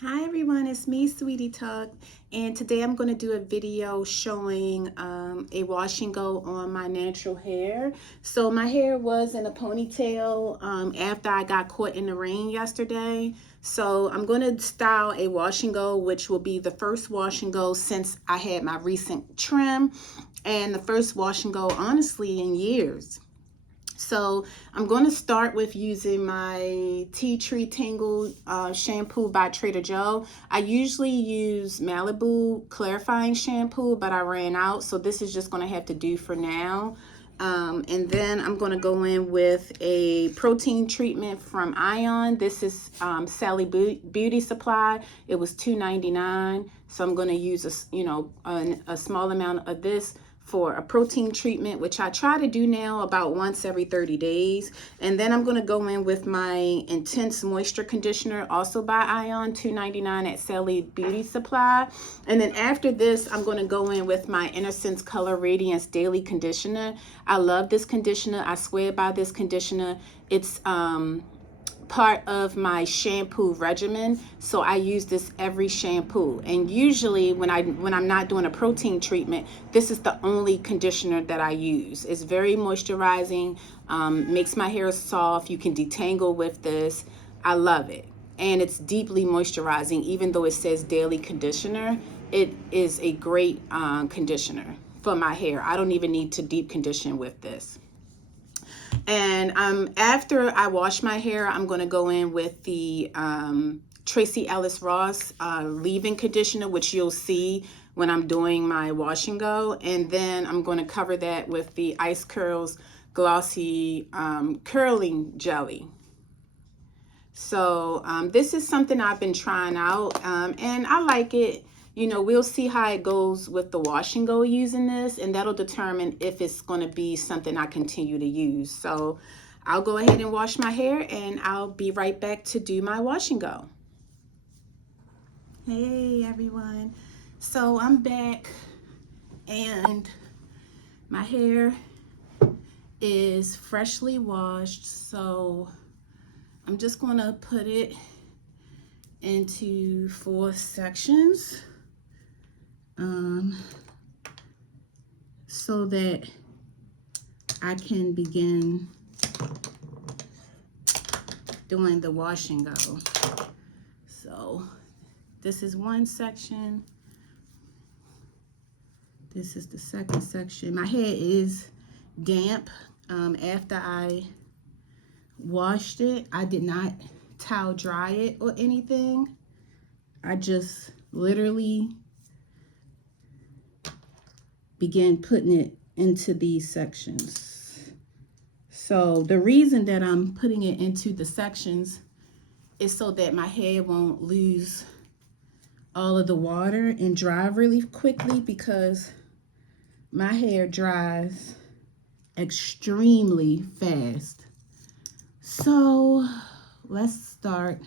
Hi everyone, it's me, Sweetie Talk, and today I'm going to do a video showing a wash and go on my natural hair. So my hair was in a ponytail after I got caught in the rain yesterday. So I'm going to style a wash and go, which will be the first wash and go since I had my recent trim, and the first wash and go honestly in years. So I'm going to start with using my Tea Tree Tangle shampoo by Trader Joe. I usually use Malibu clarifying shampoo, but I ran out. So this is just going to have to do for now. And then I'm going to go in with a protein treatment from Ion. This is Sally Beauty Supply. It was $2.99. So I'm going to use a small amount of this for a protein treatment, which I try to do now about once every 30 days. And then I'm going to go in with my Intense Moisture Conditioner, also by Ion, $2.99 at Sally Beauty Supply. And then after this, I'm going to go in with my Innocence Color Radiance Daily Conditioner. I love this conditioner. I swear by this conditioner. It's part of my shampoo regimen, so I use this every shampoo. And usually when I'm not doing a protein treatment, this is the only conditioner that I use. It's very moisturizing, makes my hair soft. You can detangle with this. I love it, and it's deeply moisturizing. Even though it says daily conditioner, it is a great conditioner for my hair. I don't even need to deep condition with this. And after I wash my hair, I'm going to go in with the Tracy Ellis Ross leave-in conditioner, which you'll see when I'm doing my wash and go. And then I'm going to cover that with the Ice Curls Glossy Curling Jelly. So this is something I've been trying out, and I like it. You know, we'll see how it goes with the wash and go using this, and that'll determine if it's going to be something I continue to use. So I'll go ahead and wash my hair, and I'll be right back to do my wash and go. Hey everyone. So I'm back, and my hair is freshly washed. So I'm just going to put it into 4 sections so that I can begin doing the wash and go. So this is one section. This is the second section. My hair is damp. After I washed it, I did not towel dry it or anything. I just literally began putting it into these sections. So the reason that I'm putting it into the sections is so that my hair won't lose all of the water and dry really quickly, because my hair dries extremely fast. So let's start.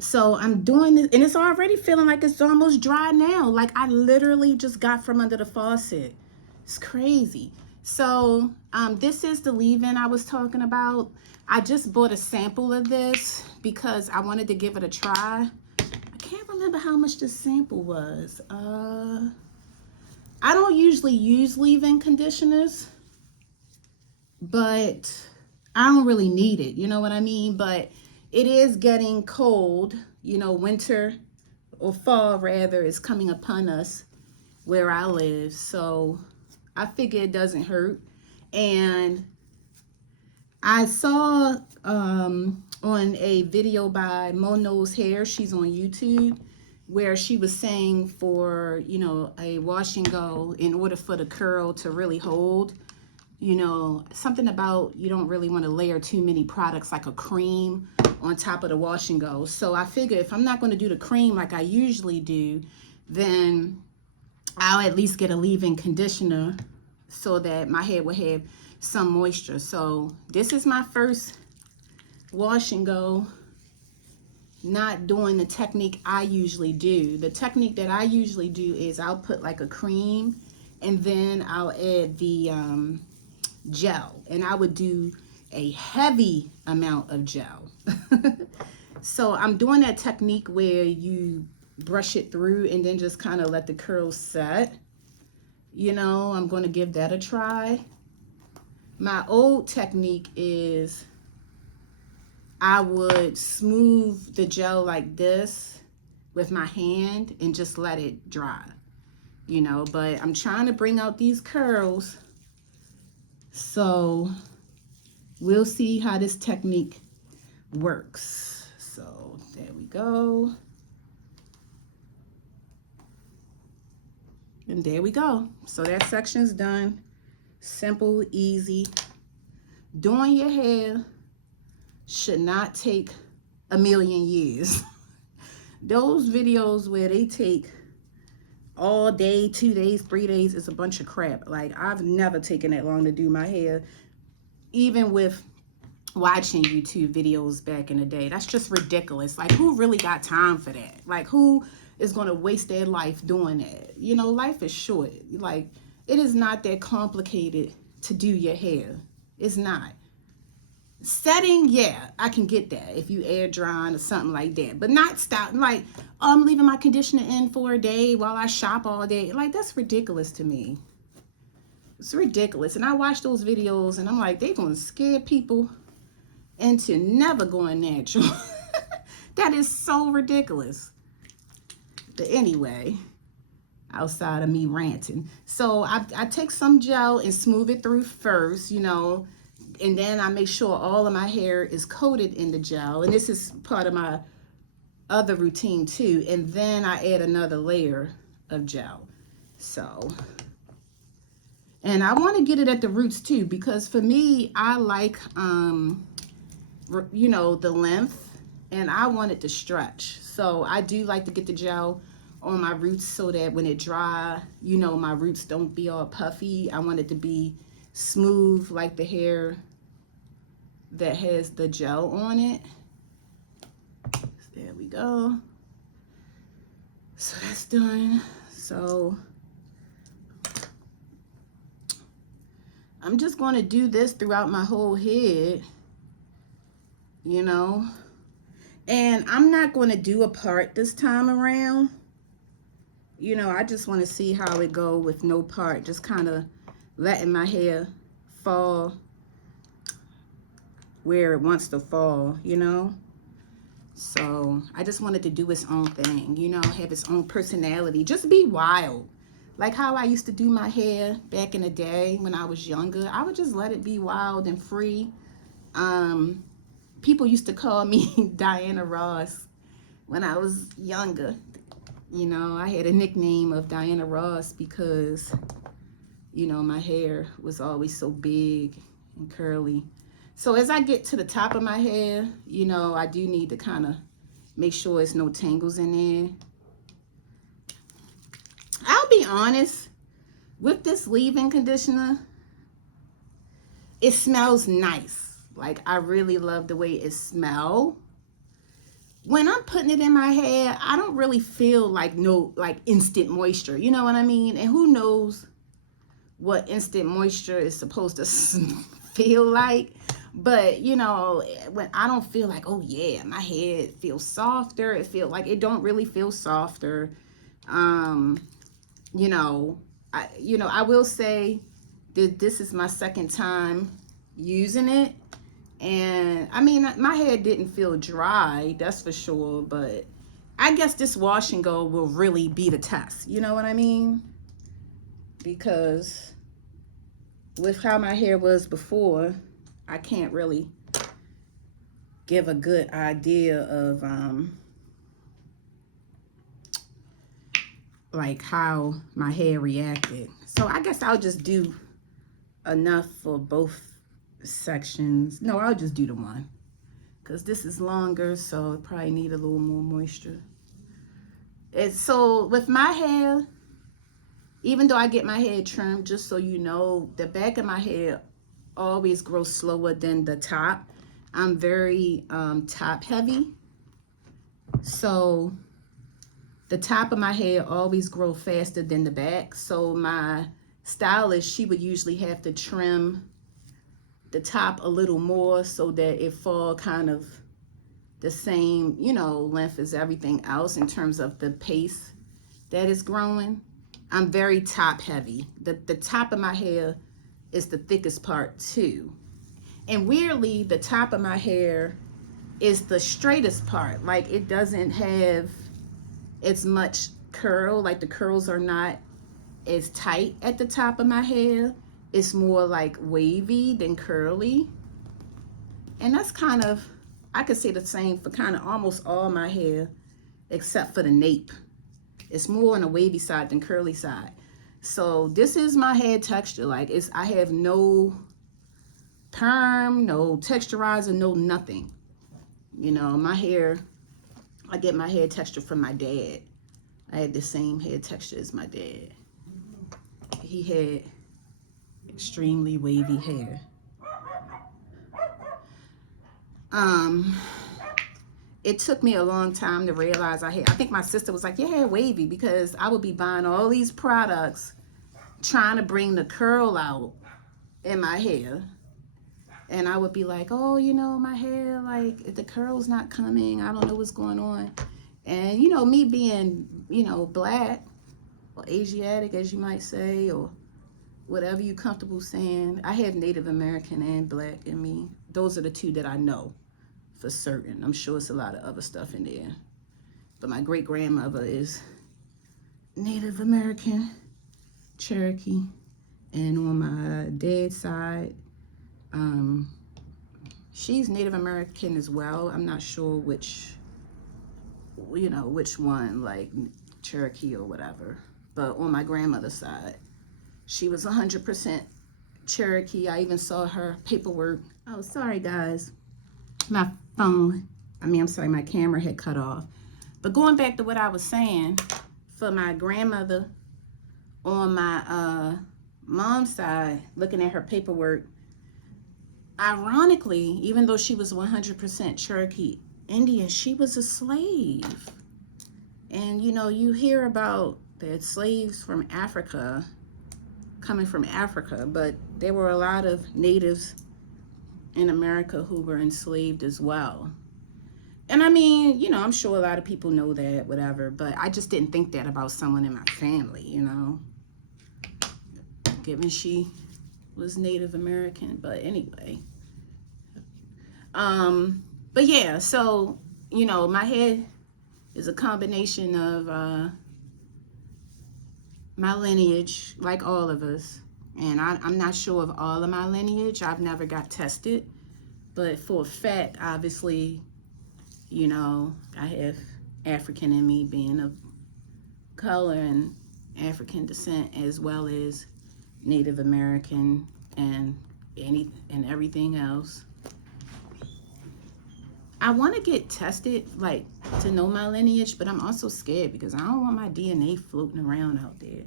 So I'm doing this, and it's already feeling like it's almost dry now. Like I literally just got from under the faucet. It's crazy. So this is the leave-in I was talking about. I just bought a sample of this because I wanted to give it a try. I can't remember how much the sample was. I don't usually use leave-in conditioners, but I don't really need it. You know what I mean? But it is getting cold. You know, winter or fall rather is coming upon us where I live. So I figure it doesn't hurt. And I saw on a video by Mo Knows Hair, she's on YouTube, where she was saying for, you know, a wash and go, in order for the curl to really hold, you know, something about you don't really want to layer too many products like a cream on top of the wash and go. So I figure if I'm not going to do the cream like I usually do, then I'll at least get a leave-in conditioner so that my hair will have some moisture. So this is my first wash and go, not doing the technique I usually do. The technique that I usually do is I'll put like a cream, and then I'll add the gel, and I would do a heavy amount of gel. So I'm doing that technique where you brush it through and then just kind of let the curls set. You know, I'm going to give that a try. My old technique is I would smooth the gel like this with my hand and just let it dry, you know, but I'm trying to bring out these curls. So we'll see how this technique works. So there we go. And there we go. So that section's done. Simple, easy. Doing your hair should not take a million years. Those videos where they take all day, 2 days, 3 days is a bunch of crap. Like, I've never taken that long to do my hair, even with watching YouTube videos back in the day. That's just ridiculous. Like, who really got time for that? Like, who is going to waste their life doing that? You know, life is short. Like, it is not that complicated to do your hair. It's not. Setting, yeah, I can get that if you air drying or something like that, but not stop like, oh, I'm leaving my conditioner in for a day while I shop all day. Like, that's ridiculous to me. It's ridiculous. And I watch those videos and I'm like, they're going to scare people into never going natural. That is so ridiculous. But anyway, outside of me ranting, so I take some gel and smooth it through first, you know, and then I make sure all of my hair is coated in the gel, and this is part of my other routine too, and then I add another layer of gel. So, and I want to get it at the roots too, because for me, I like you know, the length, and I want it to stretch. So I do like to get the gel on my roots so that when it dry, you know, my roots don't be all puffy. I want it to be smooth like the hair that has the gel on it. There we go. So that's done. So I'm just going to do this throughout my whole head, you know, and I'm not going to do a part this time around. You know, I just want to see how it go with no part, just kind of letting my hair fall where it wants to fall, you know. So I just wanted to do its own thing, you know, have its own personality, just be wild. Like how I used to do my hair back in the day when I was younger. I would just let it be wild and free. People used to call me Diana Ross when I was younger. You know, I had a nickname of Diana Ross because, you know, my hair was always so big and curly. So as I get to the top of my hair, you know, I do need to kind of make sure there's no tangles in there. I'll be honest, with this leave-in conditioner, it smells nice. Like, I really love the way it smells. When I'm putting it in my hair, I don't really feel like instant moisture. You know what I mean? And who knows what instant moisture is supposed to feel like. But, you know, when I don't feel like, oh, yeah, my hair feels softer. It feels like it don't really feel softer. You know, I will say that this is my second time using it. And I mean, my hair didn't feel dry, that's for sure, but I guess this wash and go will really be the test. You know what I mean? Because with how my hair was before, I can't really give a good idea of like how my hair reacted. So I guess I'll just do enough for both sections. No, I'll just do the one because this is longer, so it probably need a little more moisture. It's so with my hair, even though I get my hair trimmed, just so you know, the back of my hair always grows slower than the top. I'm very top heavy, so the top of my hair always grow faster than the back. So my stylist, she would usually have to trim the top a little more so that it fall kind of the same, you know, length as everything else in terms of the pace that is growing. I'm very top heavy. The top of my hair is the thickest part too. And weirdly, the top of my hair is the straightest part. Like, it doesn't have as much curl. Like, the curls are not as tight at the top of my hair. It's more like wavy than curly. And that's kind of, I could say the same for kind of almost all my hair except for the nape. It's more on the wavy side than curly side. So this is my hair texture. Like, I have no perm, no texturizer, no nothing. You know, my hair, I get my hair texture from my dad. I had the same hair texture as my dad. He had extremely wavy hair. It took me a long time to realize I think my sister was like, your hair wavy, because I would be buying all these products trying to bring the curl out in my hair. And I would be like, oh, you know, my hair, like, the curl's not coming. I don't know what's going on. And, you know, me being, you know, black or Asiatic, as you might say, or whatever you're comfortable saying. I have Native American and black in me. Those are the two that I know for certain. I'm sure it's a lot of other stuff in there. But my great-grandmother is Native American, Cherokee. And on my dad's side, she's Native American as well. I'm not sure which, you know, which one, like Cherokee or whatever. But on my grandmother's side, she was 100% Cherokee. I even saw her paperwork. Oh, sorry, guys. My my camera had cut off. But going back to what I was saying, for my grandmother on my mom's side, looking at her paperwork, ironically, even though she was 100% Cherokee Indian, she was a slave. And, you know, you hear about the slaves from Africa, coming from Africa, but there were a lot of natives in America who were enslaved as well. And I mean, you know, I'm sure a lot of people know that, whatever, but I just didn't think that about someone in my family, you know, given she was Native American. But anyway, but yeah, so, you know, my head is a combination of my lineage, like all of us. And I'm not sure of all of my lineage. I've never got tested. But for a fact, obviously, you know, I have African in me, being of color and African descent, as well as Native American and everything else. I want to get tested, like, to know my lineage, but I'm also scared because I don't want my DNA floating around out there.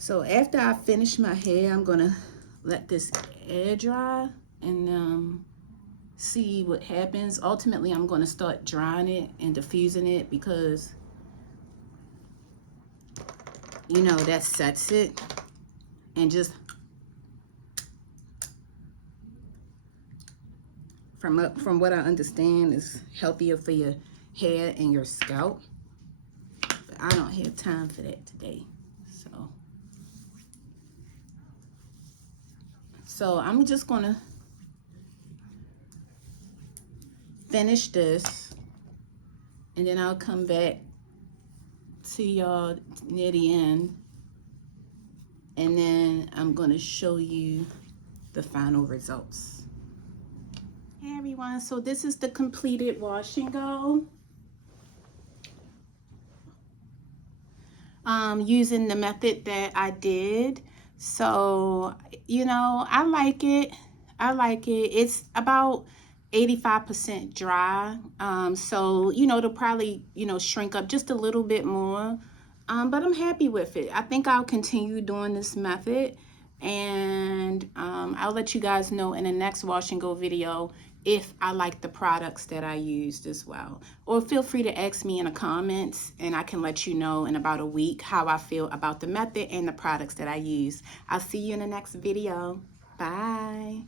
So after I finish my hair, I'm going to let this air dry and see what happens. Ultimately, I'm going to start drying it and diffusing it because, you know, that sets it. And just from what I understand, is healthier for your hair and your scalp. But I don't have time for that today. So I'm just going to finish this, and then I'll come back to y'all near the end, and then I'm going to show you the final results. Hey everyone, so this is the completed wash and go. Using the method that I did. So, you know, I like it. It's about 85% dry. So, you know, it'll probably, you know, shrink up just a little bit more. But I'm happy with it. I think I'll continue doing this method. And I'll let you guys know in the next wash and go video if I like the products that I used as well. Or feel free to ask me in the comments and I can let you know in about a week how I feel about the method and the products that I use. I'll see you in the next video. Bye.